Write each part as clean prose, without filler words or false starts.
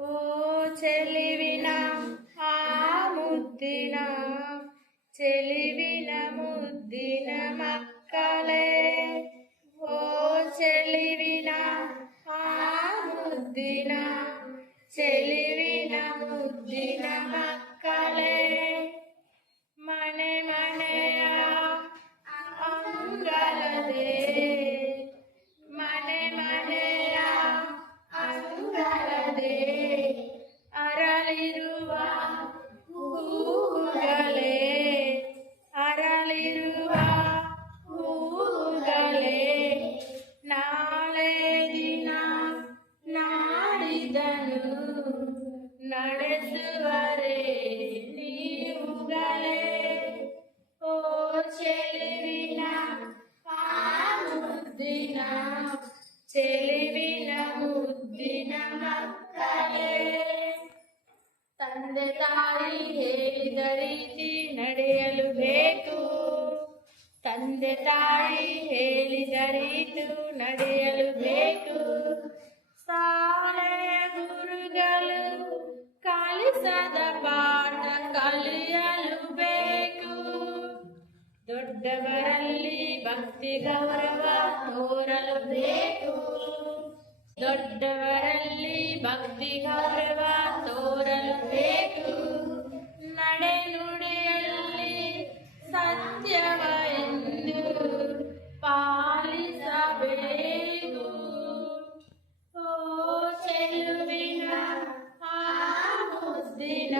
ಓ ಚೆಲಿವಿನ ಆ ಮುದ್ದಿನ ಚೆಲಿವಿನ ಮುದ್ದಿನ ಮಕ್ಕಳೇ, ಓ ಚೆಲಿವಿನ ಆ ಮುದ್ದಿನ ಚೆಲಿವಿನ ಮುದ್ದಿನ ಮಕ್ಕಳೇ, ಮನೆ ಮನೆಯ ಅಂಗಳದೆ ಮನೆ ಮನೆಯ ಅಂಗಳದೆ ಅರಳಿರುವ ಹೂಗಳೇ, ಅರಳಿರುವ ಹೂಗಳೇ, ನಾಳೆ ದಿನ ನಾಡಿದನು ನಡೆಸುವರೇ ನೀವುಗಳೇ. ಓ ಚೆಲುವಿನ ಆ ಮುದ್ದಿನ ಚೆಲುವಿನ ಮುದ್ದಿನ ಮಕ್ಕಳೇ, ತಂದೆ ತಾಯಿ ಹೇಳಿದ ರೀತಿ ನಡೆಯಲು ಬೇಕು, ತಂದೆ ತಾಯಿ ಹೇಳಿದ ರೀತಿ ನಡೆಯಲು ಬೇಕು, ಶಾಲೆಯ ಗುರುಗಳು ಕಲಿಸದ ಪಾಠ ಕಲಿಯಲು ಬೇಕು, ದೊಡ್ಡವರಲ್ಲಿ ಭಕ್ತಿ ಗೌರವ ತೋರಲು ಬೇಕು, ದೊಡ್ಡವರಲ್ಲಿ ಭಕ್ತಿ ಗೌರವ ತೋರಲು ಬೇಕು, ನಡೆ ನುಡಿಯಲ್ಲಿ ಸತ್ಯವ ಎಂದು ಪಾಲಿಸಬೇಕು. ಓ ಚೆಲುವಿನ ಆ ಮುದ್ದಿನ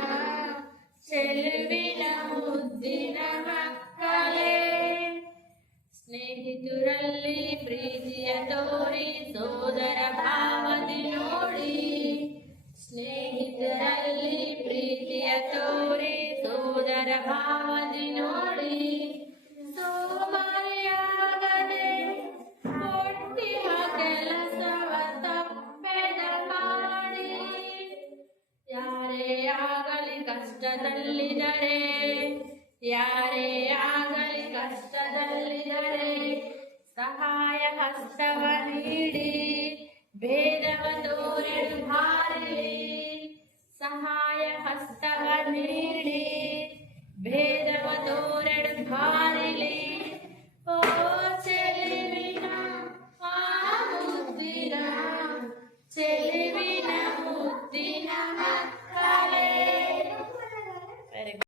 ಚೆಲುವಿನ ಮುದ್ದಿನ ಮಕ್ಕಳೇ, ಸ್ನೇಹಿತರಲ್ಲಿ ಪ್ರೀತಿಯ ತೋರಿ ಸೋದರ ಭಾವದಿ ನೋಡಿ, ಸ್ನೇಹಿತರಲ್ಲಿ ಪ್ರೀತಿಯ ತೋರಿ ಸೋದರ ಭಾವದಿ ನೋಡಿ, ಸೋಮರಿಯಾಗದೆ ಕೊಟ್ಟಿಹ ಕೆಲಸವ ತಪ್ಪೆದ ಮಾಡಿ, ಯಾರೇ ಆಗಲಿ ಕಷ್ಟದಲ್ಲಿದರೆ, ಯಾರೇ ಆಗಲಿ ಕಷ್ಟದಲ್ಲಿದರೆ ಸಹಾಯ ಹಸ್ತವ ನೀಡಿ, ಭೇದವ ತೋರಿಡು ಭಾರಿ ಸಹಾಯ ಹಸ್ತವ ನೀಡಿ